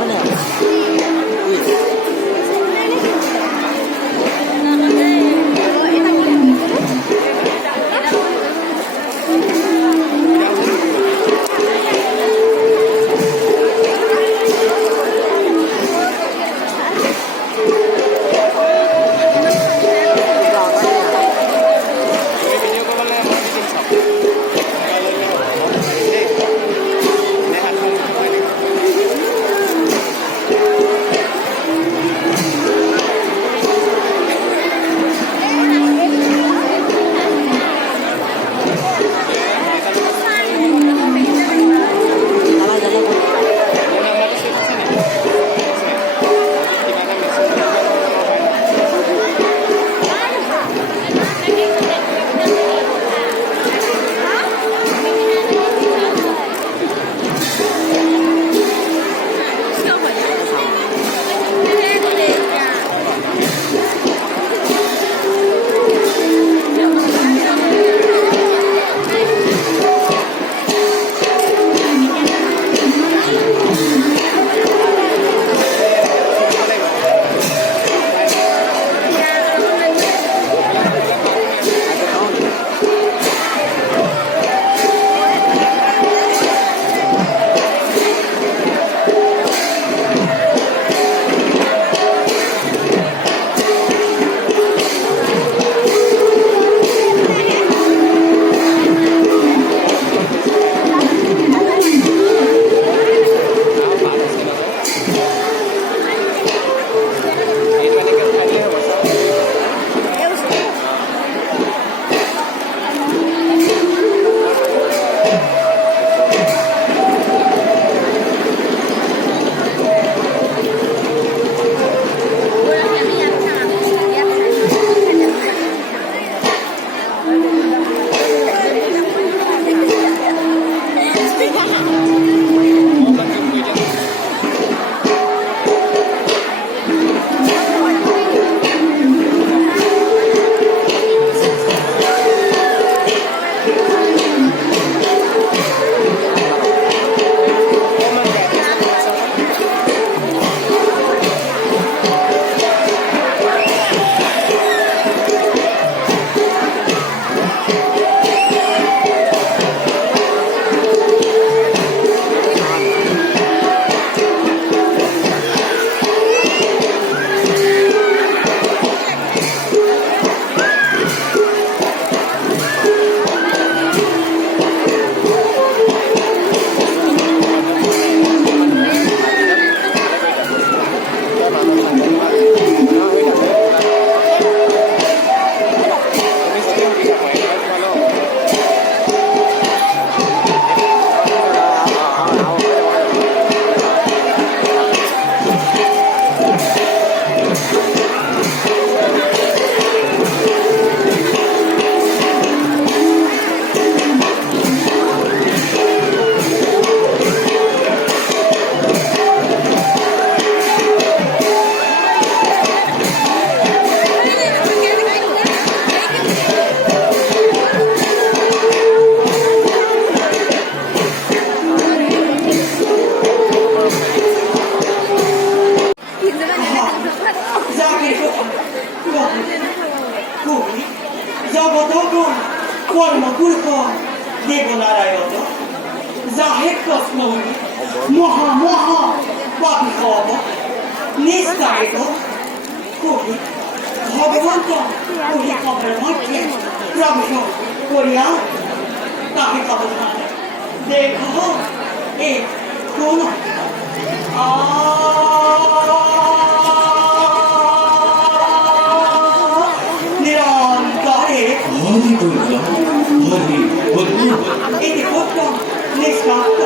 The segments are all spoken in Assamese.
ปะเนี่ยอุ้ยনিস্তারিত করি ভগবন্ত করি কমলমধ্যে রমস করিয়া তাকে অবধান দেখ এ কোন নিরন্তরে এটি পুত্র নিষ্কান্ত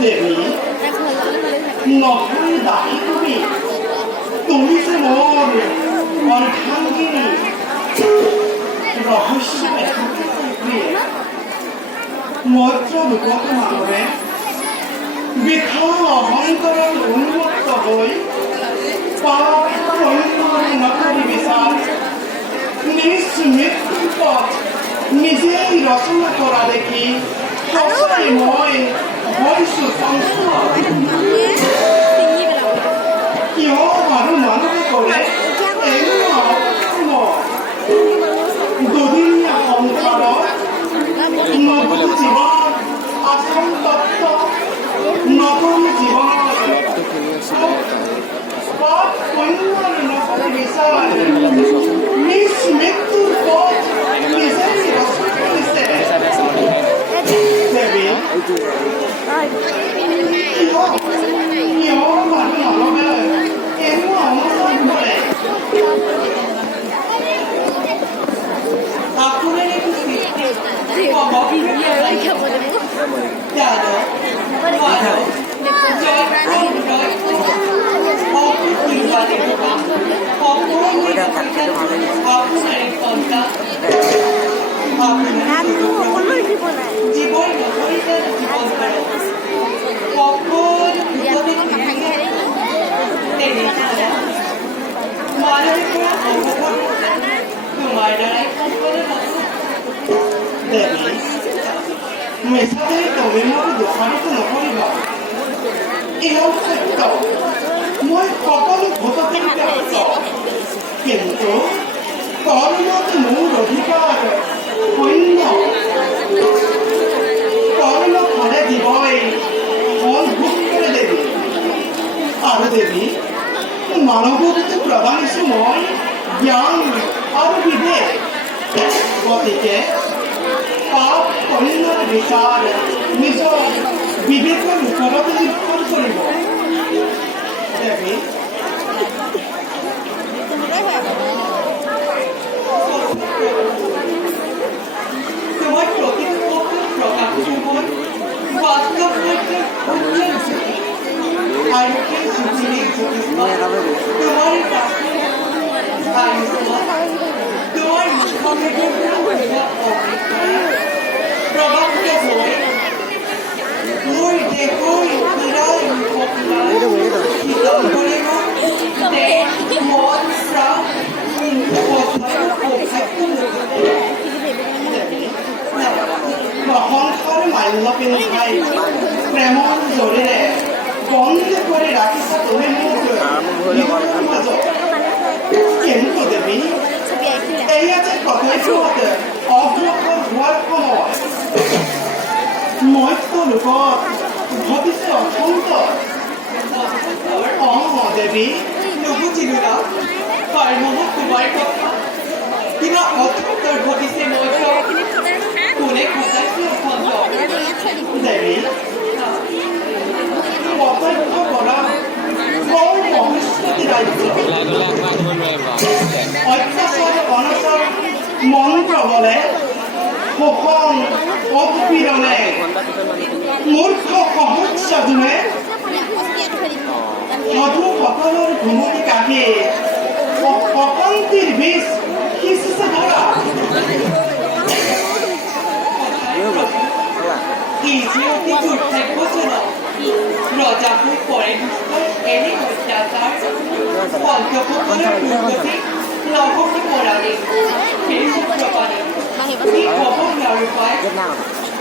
দেবী নখানি দায়ী তুমি তুমি যে মোর অর্ধাঙ্গিনী রহস্য মন্ত্র বিগত মানবে বিখা অহংকরণ উন্মত্ত হই পাপ নকরি বিচার নিজ মৃত্যুর পথ নিজেই রচনা করা দেখি সবসময় মই হইছো সংসার কিয় মানুহ মানুহে কৰে দুদিনীয়া সংসাৰত নতুন জীৱন আচৰণ তত্ত্ব নতুন জীৱনত পথ কন্যাৰ নকৰি বিচাৰ নিজ মৃত্যুৰ পথ নিজেই ৰচনা কৰিছে দেৱী কিয় মানুহ নলগে এনেকুৱা অনুভৱ কৰে আপনাৰ একটু জীবন আদৰি কৰা অৱসৰ তোমাৰ দ্বাৰাই সম্পন্ন হ'ব দেৱী মিছাতে তুমি মোক দোষাৰিত নকৰিবা এয়াও সত্য মই সকলো ভোটতে ব্যস্ত কিন্তু কৰ্মত মোৰ অধিকাৰ শূন্য কৰ্ম ফলে দিবই ফল ভোগ কৰে দেৱী আৰু দেৱী মানৱকতো প্ৰদানিছো মই জ্ঞান আৰু বিবেক গতিকে পাপ পুণ্যৰ বিচাৰ নিজৰ বিবেকৰ ওপৰতে নিৰ্ভৰ কৰিব দেৱী তোমাৰ প্ৰকৃতপক্ষে প্ৰকাশ জীবন বাস্তব হচ্ছে আইনকে সুচিনি তোমাৰ কাছে আইনসমান তোমাৰ মুখোমুখি প্ৰভাবিত হয়ে মোৰ দেহৰ পীড়াই শীতল কৰিব মন প্ৰাণ সংসাৰ মাল্য পিন্ধাই প্ৰেমৰ জোৰেৰে বন্ধ কৰি ৰাখিছা তুমি মোক মাজত কিন্তু দেৱী এয়া যে কৰ্তব্যত অগ্ৰসৰ হোৱাৰ সময় মধ্য লোকত ঘটিছে অসন্তৰ দেৱী নুবুজিলো না কৰ্মমত তোমাৰ কথা কিবা অসন্তৰ ঘটিছে মধ্য কোনে ঘটাইছে অসন্তৰ দেৱী কৰ্তব্য কৰা বৰ মহস্পতি ৰাজ্য অত্যাচাৰ অনাচাৰ মন্ত্ৰ বলে শোষণ উৎপীড়নে মূৰ্খ সহজ সাধুৱে সাধুসকলৰ ঘুমটি কাটি অশান্তিৰ বীজ সিঁচিছে ধৰা ই যে অতি দুৰ্ভাগ্যজনক ৰজাবোৰ পৰে দুষ্ট এনে অত্যাচাৰ পঞ্চসকলৰ দুৰ্গতি নৱসী পৰাণী সেই সূত্ৰপাণী ই হ'ব ইয়াৰ উপায়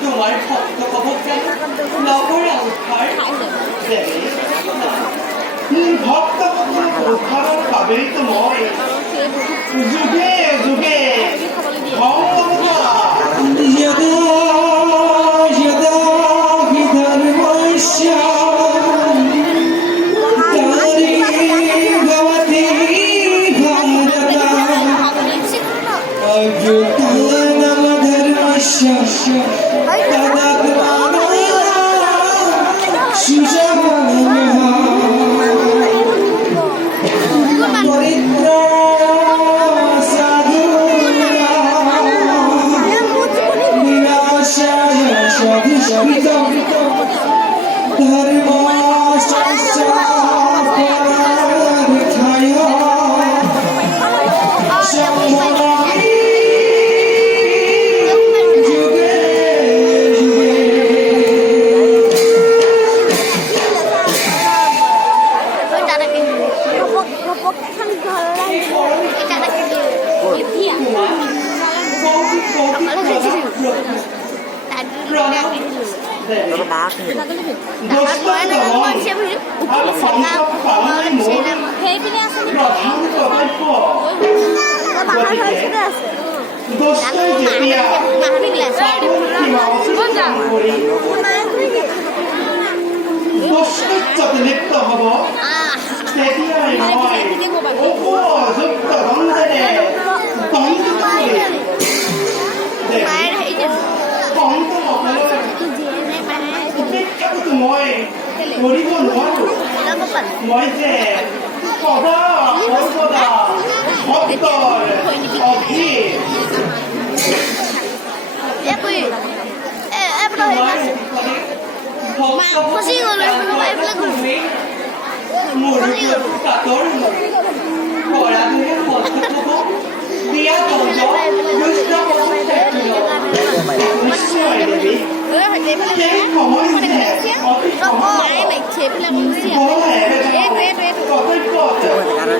তোমাৰ ভক্ত হ'ব জানো নগৰা উদ্ধাৰ দেৱী মোৰ ভক্তসকলৰ উদ্ধাৰৰ বাবেইতো মই যুগে যুগে লিপ্ত হব তেতিয়াই মই উপযুক্ত দণ্ডেৰে দণ্ডিত উপেক্ষাটো মই কৰিব নোৱাৰো মই যে সদা সৰ্বদা ভক্তৰ অধীৰ মোৰ কাতৰ পৰাধীনে পদ্ধতি দিয়া দণ্ড দুষ্ট নিশ্চয় দেৱী সেই সময়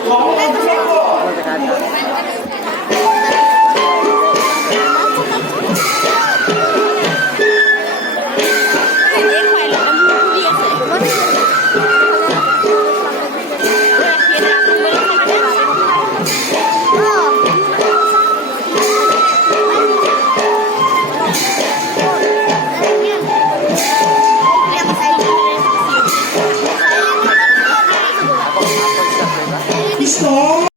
কৰ্তব্যত Stop!